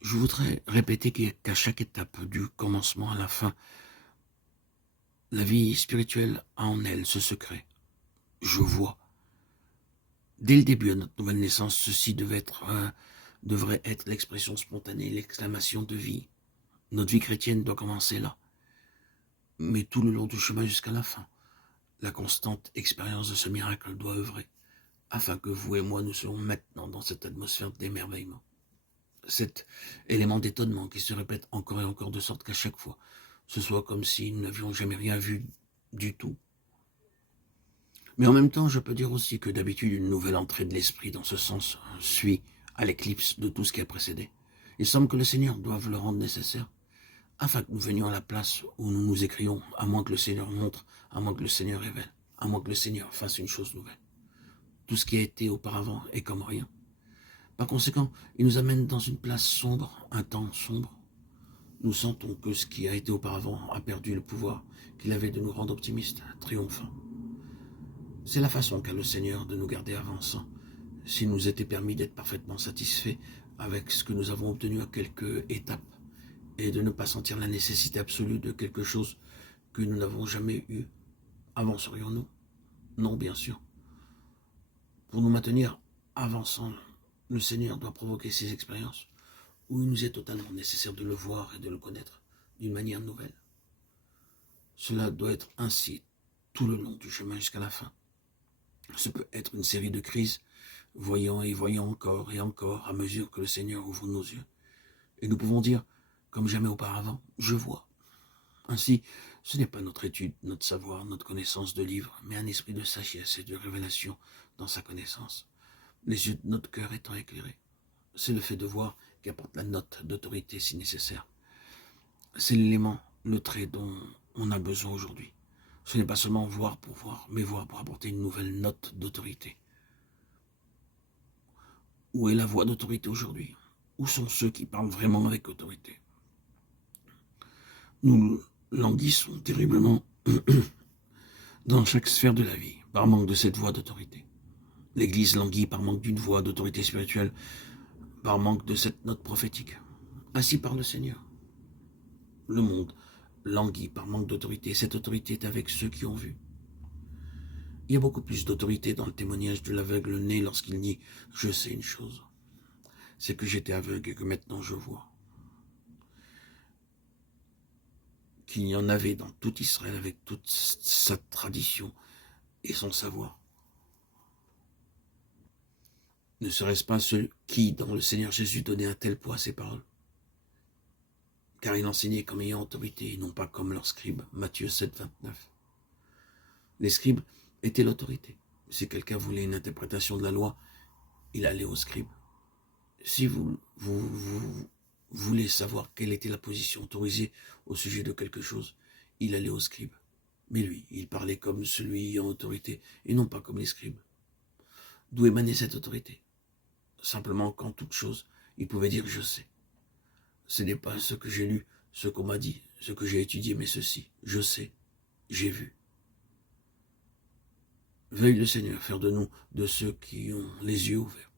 Je voudrais répéter qu'à chaque étape, du commencement à la fin, la vie spirituelle a en elle ce secret. Je vois. Dès le début de notre nouvelle naissance, ceci devrait être l'expression spontanée, l'exclamation de vie. Notre vie chrétienne doit commencer là. Mais tout le long du chemin jusqu'à la fin, la constante expérience de ce miracle doit œuvrer, afin que vous et moi nous soyons maintenant dans cette atmosphère d'émerveillement. Cet élément d'étonnement qui se répète encore et encore de sorte qu'à chaque fois, ce soit comme si nous n'avions jamais rien vu du tout. Mais en même temps, je peux dire aussi que d'habitude, une nouvelle entrée de l'esprit dans ce sens suit à l'éclipse de tout ce qui a précédé. Il semble que le Seigneur doive le rendre nécessaire, afin que nous venions à la place où nous nous écrions, à moins que le Seigneur montre, à moins que le Seigneur révèle, à moins que le Seigneur fasse une chose nouvelle. Tout ce qui a été auparavant est comme rien. Par conséquent, il nous amène dans une place sombre, un temps sombre. Nous sentons que ce qui a été auparavant a perdu le pouvoir qu'il avait de nous rendre optimistes, triomphants. C'est la façon qu'a le Seigneur de nous garder avançants, s'il nous était permis d'être parfaitement satisfaits avec ce que nous avons obtenu à quelques étapes, et de ne pas sentir la nécessité absolue de quelque chose que nous n'avons jamais eu. Avancerions-nous? Non, bien sûr. Pour nous maintenir avançants, le Seigneur doit provoquer ces expériences où il nous est totalement nécessaire de le voir et de le connaître d'une manière nouvelle. Cela doit être ainsi tout le long du chemin jusqu'à la fin. Ce peut être une série de crises, voyant et voyant encore et encore à mesure que le Seigneur ouvre nos yeux. Et nous pouvons dire, comme jamais auparavant, je vois. Ainsi, ce n'est pas notre étude, notre savoir, notre connaissance de livres, mais un esprit de sagesse et de révélation dans sa connaissance, les yeux de notre cœur étant éclairés. C'est le fait de voir qui apporte la note d'autorité si nécessaire. C'est l'élément, le trait dont on a besoin aujourd'hui. Ce n'est pas seulement voir, mais voir pour apporter une nouvelle note d'autorité. Où est la voix d'autorité aujourd'hui? Où sont ceux qui parlent vraiment avec autorité? Nous languissons terriblement dans chaque sphère de la vie, par manque de cette voix d'autorité. L'Église languit par manque d'une voix d'autorité spirituelle, par manque de cette note prophétique. Ainsi parle le Seigneur. Le monde languit par manque d'autorité. Cette autorité est avec ceux qui ont vu. Il y a beaucoup plus d'autorité dans le témoignage de l'aveugle né lorsqu'il dit « Je sais une chose, c'est que j'étais aveugle et que maintenant je vois ». Qu'il y en avait dans tout Israël avec toute sa tradition et son savoir. Ne serait-ce pas ceux qui, dans le Seigneur Jésus, donnaient un tel poids à ses paroles? Car il enseignait comme ayant autorité et non pas comme leurs scribes. Matthieu 7, 29. Les scribes étaient l'autorité. Si quelqu'un voulait une interprétation de la loi, il allait aux scribes. Si vous voulez savoir quelle était la position autorisée au sujet de quelque chose, il allait aux scribes. Mais lui, il parlait comme celui ayant autorité et non pas comme les scribes. D'où émanait cette autorité? Simplement qu'en toute chose, il pouvait dire « je sais ». Ce n'est pas ce que j'ai lu, ce qu'on m'a dit, ce que j'ai étudié, mais ceci. Je sais, j'ai vu. Veuille le Seigneur faire de nous de ceux qui ont les yeux ouverts